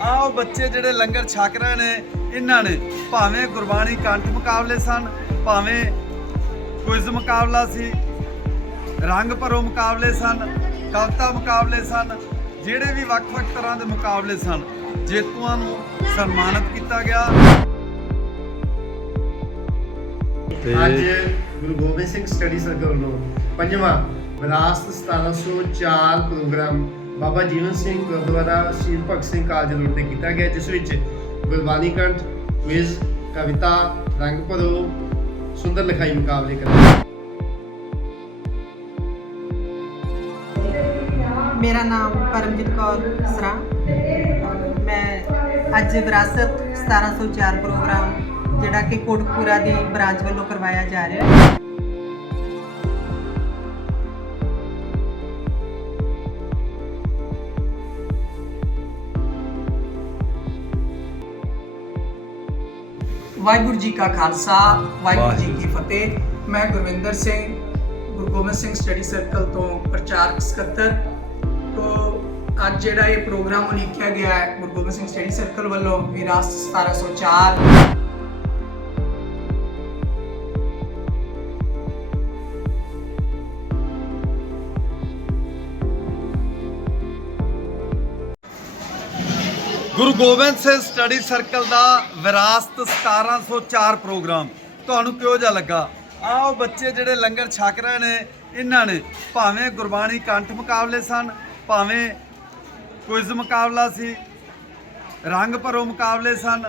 ਆਹ ਬੱਚੇ ਜਿਹੜੇ ਲੰਗਰ ਛਕ ਰਹੇ ਨੇ ਇਹਨਾਂ ਨੇ ਭਾਵੇਂ ਗੁਰਬਾਣੀ ਕੰਠ ਮੁਕਾਬਲੇ ਸਨ ਭਾਵੇਂ ਕੁਇਜ਼ ਮੁਕਾਬਲਾ ਸੀ ਰੰਗ ਭਰੋ ਮੁਕਾਬਲੇ ਸਨ ਕਵਿਤਾ ਮੁਕਾਬਲੇ ਸਨ ਜਿਹੜੇ ਵੀ ਵੱਖ-ਵੱਖ ਤਰ੍ਹਾਂ ਦੇ ਮੁਕਾਬਲੇ ਸਨ ਜੇਤੂਆਂ ਨੂੰ ਸਨਮਾਨਿਤ ਕੀਤਾ ਗਿਆ। ਅੱਜ ਗੁਰੂ ਗੋਬਿੰਦ ਸਿੰਘ ਸਟੱਡੀ ਸਰਕਲ ਵੱਲੋਂ ਪੰਜਵਾਂ ਵਿਰਾਸਤ 1704 ਪ੍ਰੋਗਰਾਮ ਬਾਬਾ ਜੀਵਨ ਸਿੰਘ ਗੁਰਦੁਆਰਾ ਸ਼ਹੀਦ ਭਗਤ ਸਿੰਘ ਕਾਲਜ ਰੋਡ ਤੇ ਕੀਤਾ ਗਿਆ, ਜਿਸ ਵਿੱਚ ਗੁਰਬਾਣੀ ਕੰਠ ਕੁਇਜ਼ ਕਵਿਤਾ, ਰੰਗ ਭਰੋ, ਸੁੰਦਰ ਲਿਖਾਈ ਮੁਕਾਬਲੇ ਕਰਾਏ ਮੇਰਾ ਨਾਮ ਪਰਮਜੀਤ ਕੌਰ ਸਰਾ। ਮੈਂ ਅੱਜ ਵਿਰਾਸਤ 1704 ਪ੍ਰੋਗਰਾਮ, ਜਿਹੜਾ ਕਿ ਕੋਟਕਪੂਰਾ ਦੀ ਬ੍ਰਾਂਚ ਵੱਲੋਂ ਕਰਵਾਇਆ ਜਾ ਰਿਹਾ ਹੈ। ਵਾਹਿਗੁਰੂ ਜੀ ਕਾ ਖਾਲਸਾ ਵਾਹਿਗੁਰੂ ਜੀ। ਕੀ ਫਤਿਹ। ਮੈਂ ਗੁਰਵਿੰਦਰ ਸਿੰਘ ਗੁਰੂ ਗੋਬਿੰਦ ਸਿੰਘ ਸਟੱਡੀ ਸਰਕਲ ਤੋਂ ਪ੍ਰਚਾਰਕ ਸਕੱਤਰ। ਤੋਂ ਅੱਜ ਜਿਹੜਾ ਇਹ ਪ੍ਰੋਗਰਾਮ ਉਲੀਕਿਆ ਗਿਆ ਹੈ ਗੁਰੂ ਗੋਬਿੰਦ ਸਿੰਘ ਸਟੱਡੀ ਸਰਕਲ ਵੱਲੋਂ ਵਿਰਾਸਤ 1704 ਗੁਰੂ ਗੋਬਿੰਦ ਸਿੰਘ ਸਟੱਡੀ ਸਰਕਲ ਦਾ ਵਿਰਾਸਤ 1704 ਪ੍ਰੋਗਰਾਮ। ਤੁਹਾਨੂੰ ਕਿਹੋ ਜਿਹਾ ਲੱਗਾ? ਆਹ ਬੱਚੇ ਜਿਹੜੇ ਲੰਗਰ ਛਕ ਰਹੇ ਨੇ ਇਹਨਾਂ ਨੇ ਭਾਵੇਂ ਗੁਰਬਾਣੀ ਕੰਠ ਮੁਕਾਬਲੇ ਸਨ ਭਾਵੇਂ ਕੁਇਜ਼ ਮੁਕਾਬਲਾ ਸੀ ਰੰਗ ਭਰੋ ਮੁਕਾਬਲੇ ਸਨ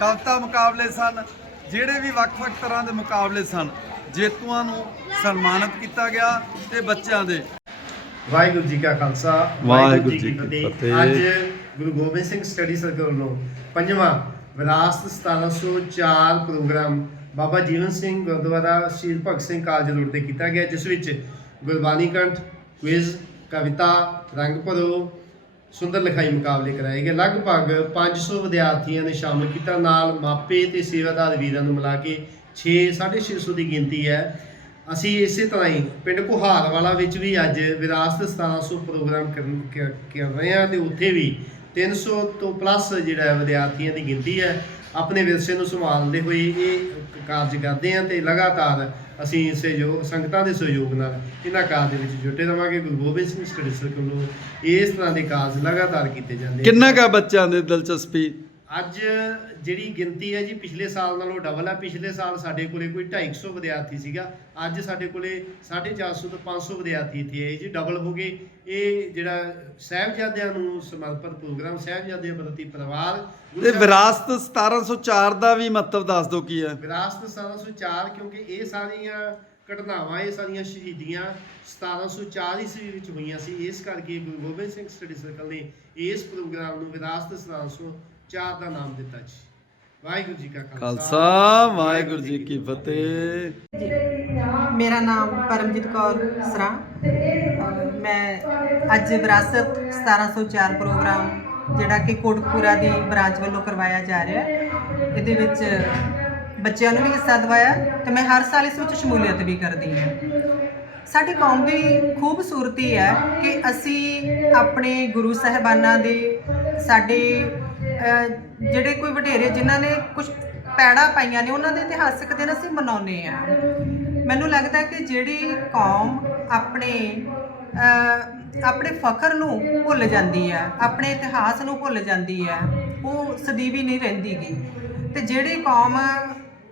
ਕਵਿਤਾ ਮੁਕਾਬਲੇ ਸਨ ਜਿਹੜੇ ਵੀ ਵੱਖ-ਵੱਖ ਤਰ੍ਹਾਂ ਦੇ ਮੁਕਾਬਲੇ ਸਨ ਜੇਤੂਆਂ ਨੂੰ ਸਨਮਾਨਿਤ ਕੀਤਾ ਗਿਆ ਤੇ ਬੱਚਿਆਂ ਦੇ ਵਾਹਿਗੁਰੂ ਜੀ ਕਾ ਖਾਲਸਾ ਵਾਹਿਗੁਰੂ ਜੀ ਕੀ ਫਤਿਹ। ਅੱਜ ਗੁਰੂ ਗੋਬਿੰਦ ਸਿੰਘ ਸਟੱਡੀ ਸਰਕਲ ਵੱਲੋਂ ਪੰਜਵਾਂ ਵਿਰਾਸਤ 1704 ਪ੍ਰੋਗਰਾਮ ਬਾਬਾ ਜੀਵਨ ਸਿੰਘ ਗੁਰਦੁਆਰਾ ਸ਼ਹੀਦ ਭਗਤ ਸਿੰਘ ਕਾਲਜ ਰੋਡ ਤੇ ਕੀਤਾ ਗਿਆ, ਜਿਸ ਵਿੱਚ ਗੁਰਬਾਣੀ ਕੰਠ ਕੁਇਜ਼ ਕਵਿਤਾ, ਰੰਗ ਭਰੋ, ਸੁੰਦਰ ਲਿਖਾਈ ਮੁਕਾਬਲੇ ਕਰਾਏ ਗਏ। ਲਗਭਗ 500 ਵਿਦਿਆਰਥੀਆਂ ਨੇ ਸ਼ਾਮਲ ਕੀਤਾ। ਨਾਲ ਮਾਪੇ ਤੇ ਸੇਵਾਦਾਰ ਵੀਰਾਂ ਨੂੰ ਮਿਲਾ ਕੇ 6 650 ਦੀ ਗਿਣਤੀ ਹੈ। ਅਸੀਂ ਇਸੇ ਤਰ੍ਹਾਂ ਹੀ ਪਿੰਡ ਕੁਹਾਰ ਵਾਲਾ ਵਿੱਚ ਵੀ ਅੱਜ ਵਿਰਾਸਤ 1700 ਪ੍ਰੋਗਰਾਮ ਕਰਨ ਕ- ਕਰ ਰਹੇ ਹਾਂ ਤੇ ਉੱਥੇ ਵੀ 300 ਤੋਂ ਪਲੱਸ ਜਿਹੜਾ ਵਿਦਿਆਰਥੀਆਂ ਦੀ ਗਿਣਤੀ ਹੈ, ਆਪਣੇ ਵਿਰਸੇ ਨੂੰ ਸੰਭਾਲਦੇ ਹੋਏ ਇਹ ਕਾਰਜ ਕਰਦੇ ਹਾਂ ਤੇ ਲਗਾਤਾਰ ਅਸੀਂ ਸਹਿਯੋਗ, ਸੰਗਤਾਂ ਦੇ ਸਹਿਯੋਗ ਨਾਲ ਇਹਨਾਂ ਕਾਰਜ ਦੇ ਵਿੱਚ ਜੁਟੇ ਰਵਾਂਗੇ। ਗੁਰੂ ਗੋਬਿੰਦ ਸਿੰਘ ਸਟੱਡੀ ਸਰਕਲ ਨੂੰ ਇਸ ਤਰ੍ਹਾਂ ਦੇ ਕਾਰਜ ਲਗਾਤਾਰ ਕੀਤੇ ਜਾਂਦੇ ਕਿੰਨਾ ਕਾ ਬੱਚਿਆਂ ਦੇ ਦਿਲਚਸਪੀ? ਅੱਜ ਜਿਹੜੀ ਗਿਣਤੀ ਹੈ ਜੀ ਪਿਛਲੇ ਸਾਲ ਨਾਲੋਂ ਡਬਲ ਹੈ ਪਿਛਲੇ ਸਾਲ ਸਾਡੇ ਕੋਲੇ ਕੋਈ 250 ਵਿਦਿਆਰਥੀ ਸੀਗਾ। ਅੱਜ ਸਾਡੇ ਕੋਲੇ 450 ਤੋਂ 500 ਵਿਦਿਆਰਥੀ ਇੱਥੇ ਆਏ ਜੀ। ਡਬਲ ਹੋ ਗਏ। ਇਹ ਜਿਹੜਾ ਸਾਹਿਬਜ਼ਾਦਿਆਂ ਨੂੰ ਸਮਰਪਿਤ ਪ੍ਰੋਗਰਾਮ ਸਾਹਿਬਜ਼ਾਦਿਆਂ ਪ੍ਰਤੀ ਪਰਿਵਾਰ। ਤੇ ਵਿਰਾਸਤ 1704 ਦਾ ਵੀ ਮਹੱਤਵ ਦੱਸ ਦਿਓ ਕੀ ਹੈ। ਵਿਰਾਸਤ 1704 ਕਿਉਂਕਿ ਇਹ ਸਾਰੀਆਂ ਘਟਨਾਵਾਂ ਇਹ ਸਾਰੀਆਂ ਸ਼ਹੀਦੀਆਂ 1704 ਈਸਵੀ ਵਿੱਚ ਹੋਈਆਂ ਸੀ। ਇਸ ਕਰਕੇ ਗੁਰੂ ਗੋਬਿੰਦ ਸਿੰਘ ਸਟੱਡੀ ਸਰਕਲ ਨੇ ਇਸ ਪ੍ਰੋਗਰਾਮ ਨੂੰ ਵਿਰਾਸਤ 1704 ਦਾ ਨਾਮ ਦਿੱਤਾ ਜੀ। ਵਾਹਿਗੁਰੂ ਜੀ ਕਾ ਖਾਲਸਾ। ਵਾਹਿਗੁਰੂ ਜੀ ਕੀ ਫਤਿਹ। ਮੇਰਾ ਨਾਮ ਪਰਮਜੀਤ ਕੌਰ ਸਰਾ। ਮੈਂ ਅੱਜ ਵਿਰਾਸਤ 1704 ਪ੍ਰੋਗਰਾਮ ਜਿਹੜਾ ਕਿ ਕੋਟਕਪੂਰਾ ਦੀ ਬ੍ਰਾਂਚ ਵੱਲੋਂ ਕਰਵਾਇਆ ਜਾ ਰਿਹਾ ਹੈ। ਇਹਦੇ ਵਿੱਚ ਬੱਚਿਆਂ ਨੂੰ ਵੀ ਹਿੱਸਾ ਦਿਵਾਇਆ ਤੇ ਮੈਂ ਹਰ ਸਾਲ ਇਸ ਵਿੱਚ ਸ਼ਮੂਲੀਅਤ ਵੀ ਕਰਦੀ ਹਾਂ। ਸਾਡੀ ਕੌਮ ਦੀ ਖੂਬਸੂਰਤੀ ਹੈ ਕਿ ਅਸੀਂ ਆਪਣੇ ਗੁਰੂ ਸਾਹਿਬਾਨਾਂ ਦੇ ਸਾਡੇ ਜਿਹੜੇ ਕੋਈ ਵਡੇਰੇ ਜਿਨ੍ਹਾਂ ਨੇ ਕੁਝ ਪੈੜਾ ਪਾਈਆਂ ਨੇ, ਉਹਨਾਂ ਦੇ ਇਤਿਹਾਸਕ ਦਿਨ ਅਸੀਂ ਮਨਾਉਂਦੇ ਆ ਮੈਨੂੰ ਲੱਗਦਾ ਕਿ ਜਿਹੜੀ ਕੌਮ ਆਪਣੇ ਆਪਣੇ ਫਖਰ ਨੂੰ ਭੁੱਲ ਜਾਂਦੀ ਹੈ, ਆਪਣੇ ਇਤਿਹਾਸ ਨੂੰ ਭੁੱਲ ਜਾਂਦੀ ਹੈ, ਉਹ ਸਦੀਵੀ ਨਹੀਂ ਰਹਿੰਦੀਗੀ। ਤੇ ਜਿਹੜੀ ਕੌਮ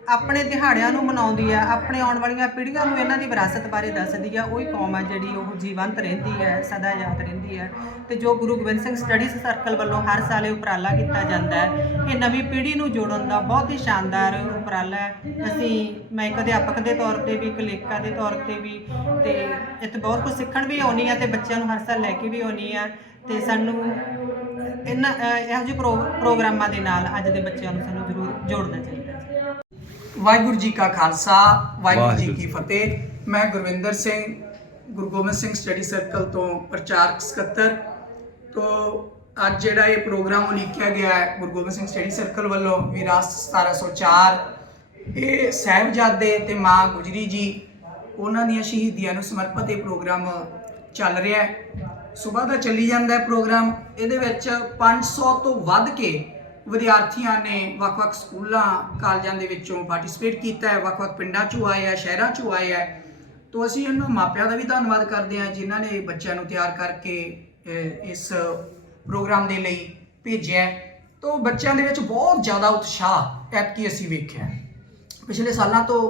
ਆਪਣੇ ਦਿਹਾੜਿਆਂ ਨੂੰ ਮਨਾਉਂਦੀ ਹੈ ਆਪਣੇ ਆਉਣ ਵਾਲੀਆਂ ਪੀੜ੍ਹੀਆਂ ਨੂੰ ਇਹਨਾਂ ਦੀ ਵਿਰਾਸਤ ਬਾਰੇ ਦੱਸਦੀ ਹੈ ਉਹੀ ਕੌਮ ਹੈ ਜਿਹੜੀ ਉਹ ਜੀਵੰਤ ਰਹਿੰਦੀ ਹੈ ਸਦਾ ਯਾਦ ਰਹਿੰਦੀ ਹੈ ਤੇ ਜੋ ਗੁਰੂ ਗੋਬਿੰਦ ਸਿੰਘ ਸਟੱਡੀਜ਼ ਸਰਕਲ ਵੱਲੋਂ ਹਰ ਸਾਲ ਇਹ ਉਪਰਾਲਾ ਕੀਤਾ ਜਾਂਦਾ ਹੈ। ਇਹ ਨਵੀਂ ਪੀੜ੍ਹੀ ਨੂੰ ਜੋੜਨ ਦਾ ਬਹੁਤ ਹੀ ਸ਼ਾਨਦਾਰ ਉਪਰਾਲਾ ਹੈ। ਅਸੀਂ, ਮੈਂ ਇੱਕ ਅਧਿਆਪਕ ਦੇ ਤੌਰ ਤੇ ਵੀ, ਇੱਕ ਲੇਖਕਾਂ ਦੇ ਤੌਰ ਤੇ ਵੀ, ਤੇ ਇੱਥੇ ਬਹੁਤ ਕੁਝ ਸਿੱਖਣ ਵੀ ਆਉਣੀ ਹੈ ਤੇ ਬੱਚਿਆਂ ਨੂੰ ਹਰ ਸਾਲ ਲੈ ਕੇ ਵੀ ਆਉਣੀ ਹੈ ਤੇ ਸਾਨੂੰ ਇਹਨਾਂ ਇਹੋ ਜਿਹੇ ਪ੍ਰੋ- ਪ੍ਰੋਗਰਾਮਾਂ ਦੇ ਨਾਲ ਅੱਜ ਦੇ ਬੱਚਿਆਂ ਨੂੰ ਸਾਨੂੰ ਜ਼ਰੂਰ ਜੋੜਨਾ ਚਾਹੀਦਾ। ਵਾਹਿਗੁਰੂ ਜੀ ਕਾ ਖਾਲਸਾ ਵਾਹਿਗੁਰੂ ਜੀ ਕੀ ਫਤਿਹ। ਮੈਂ ਗੁਰਵਿੰਦਰ ਸਿੰਘ ਗੁਰੂ ਗੋਬਿੰਦ ਸਿੰਘ ਸਟੱਡੀ ਸਰਕਲ ਤੋਂ ਪ੍ਰਚਾਰਕ ਸਕੱਤਰ। ਤੋਂ ਅੱਜ ਜਿਹੜਾ ਇਹ ਪ੍ਰੋਗਰਾਮ ਉਲੀਕਿਆ ਗਿਆ ਹੈ ਗੁਰੂ ਗੋਬਿੰਦ ਸਿੰਘ ਸਟੱਡੀ ਸਰਕਲ ਵੱਲੋਂ ਵਿਰਾਸਤ 1704 ਇਹ ਸਾਹਿਬਜ਼ਾਦੇ ਤੇ ਮਾਂ ਗੁਜਰੀ ਜੀ ਉਹਨਾਂ ਦੀਆਂ ਸ਼ਹੀਦੀਆਂ ਨੂੰ ਸਮਰਪਿਤ ਇਹ ਪ੍ਰੋਗਰਾਮ ਚੱਲ ਰਿਹਾ ਹੈ। ਸਵੇਰ ਦਾ ਚੱਲੀ ਜਾਂਦਾ ਹੈ ਪ੍ਰੋਗਰਾਮ। ਇਹਦੇ ਵਿੱਚ 500 ਤੋਂ ਵੱਧ ਕੇ ਵਿਦਿਆਰਥੀਆਂ ਨੇ ਵੱਖ-ਵੱਖ ਸਕੂਲਾਂ, ਕਾਲਜਾਂ ਦੇ ਵਿੱਚੋਂ ਪਾਰਟਿਸਿਪੇਟ ਕੀਤਾ ਹੈ, ਵੱਖ-ਵੱਖ ਪਿੰਡਾਂ 'ਚੋਂ ਆਏ ਆ ਸ਼ਹਿਰਾਂ 'ਚੋਂ ਆਏ ਆ ਤੋਂ ਅਸੀਂ ਇਹਨਾਂ ਮਾਪਿਆਂ ਦਾ ਵੀ ਧੰਨਵਾਦ ਕਰਦੇ ਹਾਂ, ਜਿਨ੍ਹਾਂ ਨੇ ਬੱਚਿਆਂ ਨੂੰ ਤਿਆਰ ਕਰਕੇ ਇਸ ਪ੍ਰੋਗਰਾਮ ਦੇ ਲਈ ਭੇਜਿਆ ਹੈ। ਤੋਂ ਬੱਚਿਆਂ ਦੇ ਵਿੱਚ ਬਹੁਤ ਜ਼ਿਆਦਾ ਉਤਸ਼ਾਹ ਐਤਕੀ ਅਸੀਂ ਵੇਖਿਆ ਪਿਛਲੇ ਸਾਲਾਂ ਤੋਂ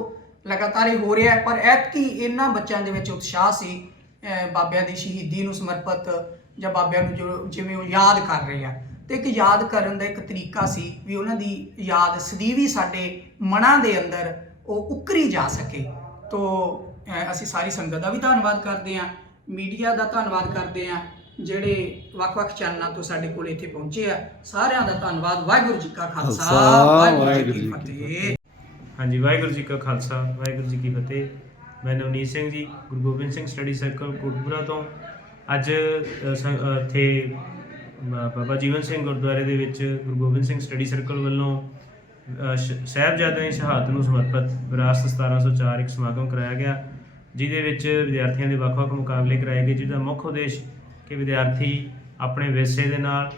ਲਗਾਤਾਰ ਇਹ ਹੋ ਰਿਹਾ ਪਰ ਐਤਕੀ ਇਹਨਾਂ ਬੱਚਿਆਂ ਦੇ ਵਿੱਚ ਉਤਸ਼ਾਹ ਸੀ ਬਾਬਿਆਂ ਦੀ ਸ਼ਹੀਦੀ ਨੂੰ ਸਮਰਪਿਤ ਜਾਂ ਬਾਬਿਆਂ ਨੂੰ ਜੋ, ਜਿਵੇਂ ਉਹ ਯਾਦ ਕਰ ਰਹੇ ਆ। ਤੇ ਇੱਕ ਯਾਦ ਕਰਨ ਦਾ ਇੱਕ ਤਰੀਕਾ ਸੀ ਵੀ ਉਹਨਾਂ ਦੀ ਯਾਦ ਸਦੀਵੀ ਸਾਡੇ ਮਨਾਂ ਦੇ ਅੰਦਰ ਉਹ ਉਕਰੀ ਜਾ ਸਕੇ। ਤੋਂ ਅਸੀਂ ਸਾਰੀ ਸੰਗਤ ਦਾ ਵੀ ਧੰਨਵਾਦ ਕਰਦੇ ਹਾਂ ਮੀਡੀਆ ਦਾ ਧੰਨਵਾਦ ਕਰਦੇ ਹਾਂ ਜਿਹੜੇ ਵੱਖ-ਵੱਖ ਚੈਨਲਾਂ ਤੋਂ ਸਾਡੇ ਕੋਲ ਇੱਥੇ ਪਹੁੰਚੇ ਆ ਸਾਰਿਆਂ ਦਾ ਧੰਨਵਾਦ। ਵਾਹਿਗੁਰੂ ਜੀ ਕਾ ਖਾਲਸਾ ਵਾਹਿਗੁਰੂ ਜੀ ਕੀ ਫਤਿਹ। ਹਾਂਜੀ ਵਾਹਿਗੁਰੂ ਜੀ ਕਾ ਖਾਲਸਾ ਵਾਹਿਗੁਰੂ ਜੀ ਕੀ ਫਤਿਹ। ਮੈਂ ਨਵਨੀਤ ਸਿੰਘ ਜੀ ਗੁਰੂ ਗੋਬਿੰਦ ਸਿੰਘ ਸਟੱਡੀ ਸਰਕਲ ਕੋਟਪੁਰਾ ਤੋਂ। ਅੱਜ ਇੱਥੇ ਬਾਬਾ ਜੀਵਨ ਸਿੰਘ ਗੁਰਦੁਆਰੇ ਦੇ ਵਿੱਚ ਗੁਰੂ ਗੋਬਿੰਦ ਸਿੰਘ ਸਟੱਡੀ ਸਰਕਲ ਵੱਲੋਂ ਅ, ਸ਼- ਸਾਹਿਬਜ਼ਾਦਿਆਂ ਦੀ ਸ਼ਹਾਦਤ ਨੂੰ ਸਮਰਪਿਤ ਵਿਰਾਸਤ 1704 ਇੱਕ ਸਮਾਗਮ ਕਰਾਇਆ ਗਿਆ ਜਿਹਦੇ ਵਿੱਚ ਵਿਦਿਆਰਥੀਆਂ ਦੇ ਵੱਖ-ਵੱਖ ਮੁਕਾਬਲੇ ਕਰਾਏ ਗਏ ਜਿਹਦਾ ਮੁੱਖ ਉਦੇਸ਼ ਕਿ ਵਿਦਿਆਰਥੀ ਆਪਣੇ ਵਿਰਸੇ ਦੇ ਨਾਲ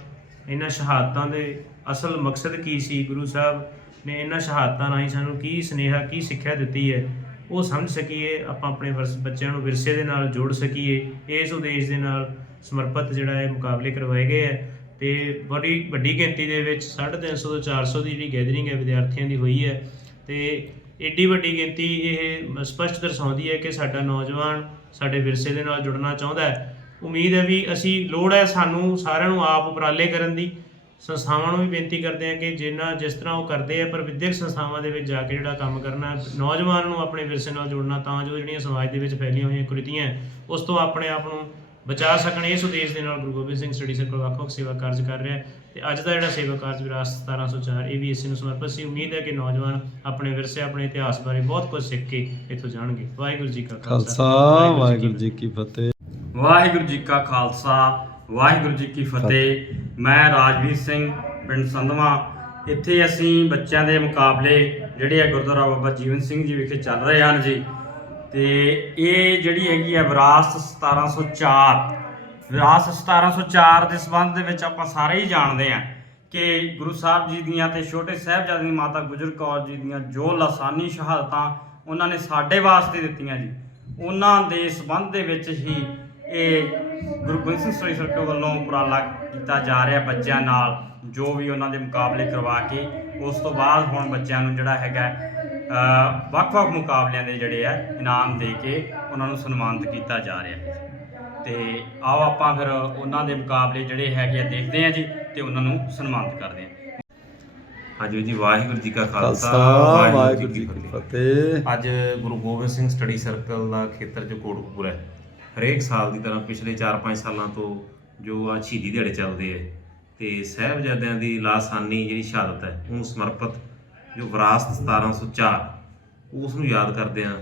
ਇਹਨਾਂ ਸ਼ਹਾਦਤਾਂ ਦੇ ਅਸਲ ਮਕਸਦ ਕੀ ਸੀ ਗੁਰੂ ਸਾਹਿਬ ਨੇ ਇਹਨਾਂ ਸ਼ਹਾਦਤਾਂ ਰਾਹੀਂ ਸਾਨੂੰ ਕੀ ਸਨੇਹਾ ਕੀ ਸਿੱਖਿਆ ਦਿੱਤੀ ਹੈ ਉਹ ਸਮਝ ਸਕੀਏ ਆਪਾਂ ਆਪਣੇ ਵਰਸ- ਬੱਚਿਆਂ ਨੂੰ ਵਿਰਸੇ ਦੇ ਨਾਲ ਜੋੜ ਸਕੀਏ ਇਸ ਉਦੇਸ਼ ਦੇ ਨਾਲ ਸਮਰਪਿਤ ਜਿਹੜਾ ਇਹ ਮੁਕਾਬਲੇ ਕਰਵਾਏ ਗਏ ਹੈ ਤੇ ਬੜੀ ਵੱਡੀ ਗਿਣਤੀ ਦੇ ਵਿੱਚ 350 ਤੋਂ 400 ਦੀ ਜਿਹੜੀ ਗੈਦਰਿੰਗ ਹੈ ਵਿਦਿਆਰਥੀਆਂ ਦੀ ਹੋਈ ਹੈ ਤੇ ਏਡੀ ਵੱਡੀ ਗਿਣਤੀ ਇਹ ਸਪਸ਼ਟ ਦਰਸਾਉਂਦੀ ਹੈ ਕਿ ਸਾਡਾ ਨੌਜਵਾਨ ਸਾਡੇ ਵਿਰਸੇ ਦੇ ਨਾਲ ਜੁੜਨਾ ਚਾਹੁੰਦਾ ਹੈ। ਉਮੀਦ ਹੈ ਵੀ ਅਸੀਂ ਲੋੜ ਹੈ ਸਾਨੂੰ ਸਾਰਿਆਂ ਨੂੰ ਆਪ ਉਪਰਾਲੇ ਕਰਨ ਦੀ। ਸੰਸਥਾਵਾਂ ਨੂੰ ਵੀ ਬੇਨਤੀ ਕਰਦੇ ਹਾਂ ਕਿ ਜਿੰਨਾ ਜਿਸ ਤਰ੍ਹਾਂ ਉਹ ਕਰਦੇ ਆ ਪਰ ਵਿਦਿਅਕ ਸੰਸਥਾਵਾਂ ਦੇ ਵਿੱਚ ਜਾ ਕੇ ਜਿਹੜਾ ਕੰਮ ਕਰਨਾ ਨੌਜਵਾਨ ਨੂੰ ਆਪਣੇ ਵਿਰਸੇ ਨਾਲ ਜੋੜਨਾ ਤਾਂ ਜੋ ਜਿਹੜੀਆਂ ਸਮਾਜ ਦੇ ਵਿੱਚ ਫੈਲੀਆਂ ਹੋਈਆਂ ਕੁਰੀਤੀਆਂ ਉਸ ਤੋਂ ਆਪਣੇ ਆਪ ਨੂੰ ਬਚਾ ਸਕਣ ਇਸ ਉਦੇਸ਼ ਦੇ ਨਾਲ ਗੁਰੂ ਗੋਬਿੰਦ ਸਿੰਘ ਸਟੱਡੀ ਸਰਕਲ ਵੱਖ-ਵੱਖ ਸੇਵਾ ਕਾਰਜ ਕਰ ਰਿਹਾ ਹੈ। ਤੇ ਅੱਜ ਦਾ ਜਿਹੜਾ ਸੇਵਾ ਕਾਰਜ ਵਿਰਾਸਤ 1704 ਇਹ ਵੀ ਇਸੇ ਨੂੰ ਸਮਰਪਿਤ ਸੀ। ਉਮੀਦ ਹੈ ਕਿ ਨੌਜਵਾਨ ਆਪਣੇ ਵਿਰਸੇ ਆਪਣੇ ਇਤਿਹਾਸ ਬਾਰੇ ਬਹੁਤ ਕੁਝ ਸਿੱਖ ਕੇ ਇੱਥੋਂ ਜਾਣਗੇ। ਵਾਹਿਗੁਰੂ ਜੀ ਕਾ ਖਾਲਸਾ। ਵਾਹਿਗੁਰੂ ਜੀ ਕੀ ਫਤਿਹ। ਵਾਹਿਗੁਰੂ ਜੀ ਕਾ ਖਾਲਸਾ ਵਾਹਿਗੁਰੂ ਜੀ ਕੀ ਫਤਿਹ। ਮੈਂ ਰਾਜਵੀਰ ਸਿੰਘ ਪਿੰਡ ਸੰਧਵਾ। ਇੱਥੇ ਅਸੀਂ ਬੱਚਿਆਂ ਦੇ ਮੁਕਾਬਲੇ ਜਿਹੜੇ ਆ ਗੁਰਦੁਆਰਾ ਬਾਬਾ ਜੀਵਨ ਸਿੰਘ ਜੀ ਵਿਖੇ ਚੱਲ ਰਹੇ ਹਨ ਜੀ। ਤੇ ਇਹ ਜਿਹੜੀ ਹੈਗੀ ਹੈ ਵਿਰਾਸਤ 1704 ਵਿਰਾਸਤ 1704 ਦੇ ਸੰਬੰਧ ਦੇ ਵਿੱਚ ਆਪਾਂ ਸਾਰੇ ਹੀ ਜਾਣਦੇ ਹਾਂ ਕਿ ਗੁਰੂ ਸਾਹਿਬ ਜੀ ਦੀਆਂ ਤੇ ਛੋਟੇ ਸਾਹਿਬਜ਼ਾਦੇ ਦੀ ਮਾਤਾ ਗੁਜਰ ਕੌਰ ਜੀ ਦੀਆਂ ਜੋ ਲਾਸਾਨੀ ਸ਼ਹਾਦਤਾਂ ਉਹਨਾਂ ਨੇ ਸਾਡੇ ਵਾਸਤੇ ਦਿੱਤੀਆਂ ਜੀ, ਉਹਨਾਂ ਦੇ ਸੰਬੰਧ ਦੇ ਵਿੱਚ ਹੀ ਇਹ ਗੁਰੂ ਗੋਬਿੰਦ ਸਿੰਘ ਸੋਈ ਸਰਕਲ ਵੱਲੋਂ ਉਪਰਾਲਾ ਕੀਤਾ ਜਾ ਰਿਹਾ ਬੱਚਿਆਂ ਨਾਲ, ਜੋ ਵੀ ਉਹਨਾਂ ਦੇ ਮੁਕਾਬਲੇ ਕਰਵਾ ਕੇ, ਉਸ ਤੋਂ ਬਾਅਦ ਹੁਣ ਬੱਚਿਆਂ ਨੂੰ ਜਿਹੜਾ ਹੈਗਾ ਵੱਖ-ਵੱਖ ਮੁਕਾਬਲਿਆਂ ਦੇ ਜਿਹੜੇ ਆ ਇਨਾਮ ਦੇ ਕੇ ਉਹਨਾਂ ਨੂੰ ਸਨਮਾਨਿਤ ਕੀਤਾ ਜਾ ਰਿਹਾ ਹੈ। ਤੇ ਆਓ ਆਪਾਂ ਫਿਰ ਉਹਨਾਂ ਦੇ ਮੁਕਾਬਲੇ ਜਿਹੜੇ ਹੈਗੇ ਆ ਦੇਖਦੇ ਆ ਜੀ ਤੇ ਉਹਨਾਂ ਨੂੰ ਸਨਮਾਨਿਤ ਕਰਦੇ ਆ ਹਾਂਜੀ ਜੀ ਵਾਹਿਗੁਰੂ ਜੀ ਕਾ ਖਾਲਸਾ ਵਾਹਿਗੁਰੂ ਜੀ ਕੀ ਫਤਿਹ। ਅੱਜ ਗੁਰੂ ਗੋਬਿੰਦ ਸਿੰਘ ਸਟੱਡੀ ਸਰਕਲ ਦਾ ਖੇਤਰ ਜੋ ਕੋਟਕਪੂਰ ਹੈ ਹਰੇਕ ਸਾਲ ਦੀ ਤਰ੍ਹਾਂ ਪਿਛਲੇ 4-5 ਸਾਲਾਂ ਤੋਂ ਜੋ ਆ ਸ਼ਹੀਦੀ ਦਿਹਾੜੇ ਚੱਲਦੇ ਆ ਤੇ ਸਾਹਿਬਜ਼ਾਦਿਆਂ ਦੀ ਲਾਸਾਨੀ ਜਿਹੜੀ ਸ਼ਹਾਦਤ ਹੈ ਉਹਨੂੰ ਸਮਰਪਿਤ ਜੋ ਵਿਰਾਸਤ 1704 ਉਸ ਨੂੰ ਯਾਦ ਕਰਦੇ ਆ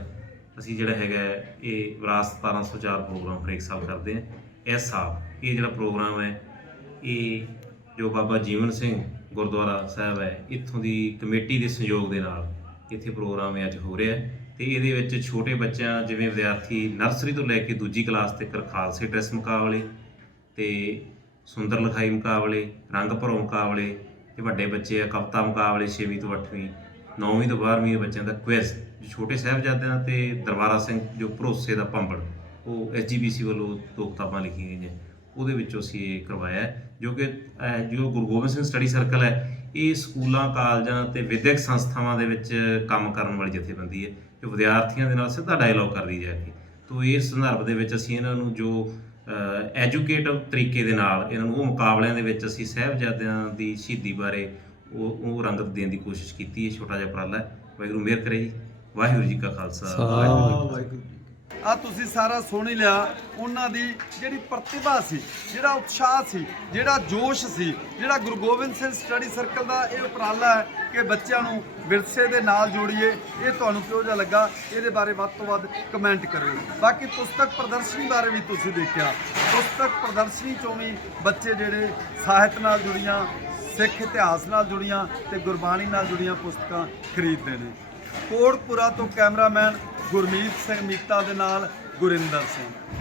ਅਸੀਂ ਜਿਹੜਾ ਹੈਗਾ ਇਹ ਵਿਰਾਸਤ 1704 ਪ੍ਰੋਗਰਾਮ ਹਰੇਕ ਸਾਲ ਕਰਦੇ ਆ ਇਸ ਸਾਲ, ਇਹ ਜਿਹੜਾ ਪ੍ਰੋਗਰਾਮ ਹੈ, ਇਹ ਜੋ ਬਾਬਾ ਜੀਵਨ ਸਿੰਘ ਗੁਰਦੁਆਰਾ ਸਾਹਿਬ ਹੈ, ਇੱਥੋਂ ਦੀ ਕਮੇਟੀ ਦੇ ਸਹਿਯੋਗ ਦੇ ਨਾਲ ਇੱਥੇ ਪ੍ਰੋਗਰਾਮ ਇਹ ਅੱਜ ਹੋ ਰਿਹਾ ਹੈ। ਤੇ ਇਹਦੇ ਵਿੱਚ ਛੋਟੇ ਬੱਚਿਆਂ, ਜਿਵੇਂ ਵਿਦਿਆਰਥੀ ਨਰਸਰੀ ਤੋਂ ਲੈ ਕੇ ਦੂਜੀ ਕਲਾਸ ਤੱਕ ਖਾਲਸੇ ਡਰੈਸ ਮੁਕਾਬਲੇ ਤੇ ਸੁੰਦਰ ਲਿਖਾਈ ਮੁਕਾਬਲੇ, ਰੰਗ ਭਰੋ ਮੁਕਾਬਲੇ ਤੇ ਵੱਡੇ ਬੱਚੇ ਆ ਕਵਿਤਾ ਮੁਕਾਬਲੇ 6ਵੀਂ ਤੋਂ 8ਵੀਂ 9ਵੀਂ ਤੋਂ 12ਵੀਂ ਬੱਚਿਆਂ ਦਾ ਕੁਇਜ਼ ਛੋਟੇ ਸਾਹਿਬਜ਼ਾਦਿਆਂ ਤੇ ਦਰਬਾਰਾ ਸਿੰਘ ਜੋ ਭਰੋਸੇ ਦਾ ਭੰਬੜ ਉਹ ਐਸਜੀਬੀਸੀ ਵੱਲੋਂ ਦੋ ਕਿਤਾਬਾਂ ਲਿਖੀਆਂ ਗਈਆਂ। ਉਹਦੇ ਵਿੱਚੋਂ ਅਸੀਂ ਇਹ ਕਰਵਾਇਆ ਹੈ, ਜੋ ਕਿ ਜੋ ਗੁਰੂ ਗੋਬਿੰਦ ਸਿੰਘ ਸਟੱਡੀ ਸਰਕਲ ਹੈ ਇਹ ਸਕੂਲਾਂ ਕਾਲਜਾਂ ਤੇ ਵਿਦਿਅਕ ਸੰਸਥਾਵਾਂ ਦੇ ਵਿੱਚ ਕੰਮ ਕਰਨ ਵਾਲੀ ਜਥੇਬੰਦੀ ਹੈ ਜੋ ਵਿਦਿਆਰਥੀਆਂ ਦੇ ਨਾਲ ਸਿੱਧਾ ਡਾਇਲੋਗ ਕਰਦੀ ਜਾ ਕੇ। ਤੋਂ ਇਸ ਸੰਦਰਭ ਦੇ ਵਿੱਚ ਅਸੀਂ ਇਹਨਾਂ ਨੂੰ ਜੋ ਐਜੂਕੇਟਿਵ ਤਰੀਕੇ ਦੇ ਨਾਲ ਇਹਨਾਂ ਨੂੰ ਉਹ ਮੁਕਾਬਲਿਆਂ ਦੇ ਵਿੱਚ ਅਸੀਂ ਸਾਹਿਬਜ਼ਾਦਿਆਂ ਦੀ ਸ਼ਹੀਦੀ ਬਾਰੇ ਉਹ ਉਹ ਰੰਗਤ ਦੇਣ ਦੀ ਕੋਸ਼ਿਸ਼ ਕੀਤੀ ਹੈ ਛੋਟਾ ਜਿਹਾ ਉਪਰਾਲਾ ਵਾਹਿਗੁਰੂ ਮਿਹਰ ਕਰੇ ਜੀ। ਵਾਹਿਗੁਰੂ ਜੀ ਕਾ ਖਾਲਸਾ। ਵਾਹਿਗੁਰੂ ਆ ਤੁਸੀਂ ਸਾਰਾ ਸੁਣ ਹੀ ਲਿਆ ਉਹਨਾਂ ਦੀ ਜਿਹੜੀ ਪ੍ਰਤਿਭਾ ਸੀ ਜਿਹੜਾ ਉਤਸ਼ਾਹ ਸੀ ਜਿਹੜਾ ਜੋਸ਼ ਸੀ ਜਿਹੜਾ ਗੁਰੂ ਗੋਬਿੰਦ ਸਿੰਘ ਸਟੱਡੀ ਸਰਕਲ ਦਾ ਇਹ ਉਪਰਾਲਾ ਹੈ ਕਿ ਬੱਚਿਆਂ ਨੂੰ ਵਿਰਸੇ ਦੇ ਨਾਲ ਜੋੜੀਏ। ਇਹ ਤੁਹਾਨੂੰ ਕਿਹੋ ਜਿਹਾ ਲੱਗਾ? ਇਹਦੇ ਬਾਰੇ ਵੱਧ ਤੋਂ ਵੱਧ ਕਮੈਂਟ ਕਰੋ ਬਾਕੀ ਪੁਸਤਕ ਪ੍ਰਦਰਸ਼ਨੀ ਬਾਰੇ ਵੀ ਤੁਸੀਂ ਦੇਖਿਆ। ਪੁਸਤਕ ਪ੍ਰਦਰਸ਼ਨੀ ਚੋਂ ਵੀ ਬੱਚੇ ਜਿਹੜੇ ਸਾਹਿਤ ਨਾਲ ਜੁੜੀਆਂ, ਸਿੱਖ ਇਤਿਹਾਸ ਨਾਲ ਜੁੜੀਆਂ ਤੇ ਗੁਰਬਾਣੀ ਨਾਲ ਜੁੜੀਆਂ ਪੁਸਤਕਾਂ ਖਰੀਦਦੇ ਨੇ। ਕੋਟਪੁਰਾ ਤੋਂ ਕੈਮਰਾਮੈਨ ਗੁਰਮੀਤ ਸਿੰਘ ਮੀਤਾ ਦੇ ਨਾਲ ਗੁਰਿੰਦਰ ਸਿੰਘ।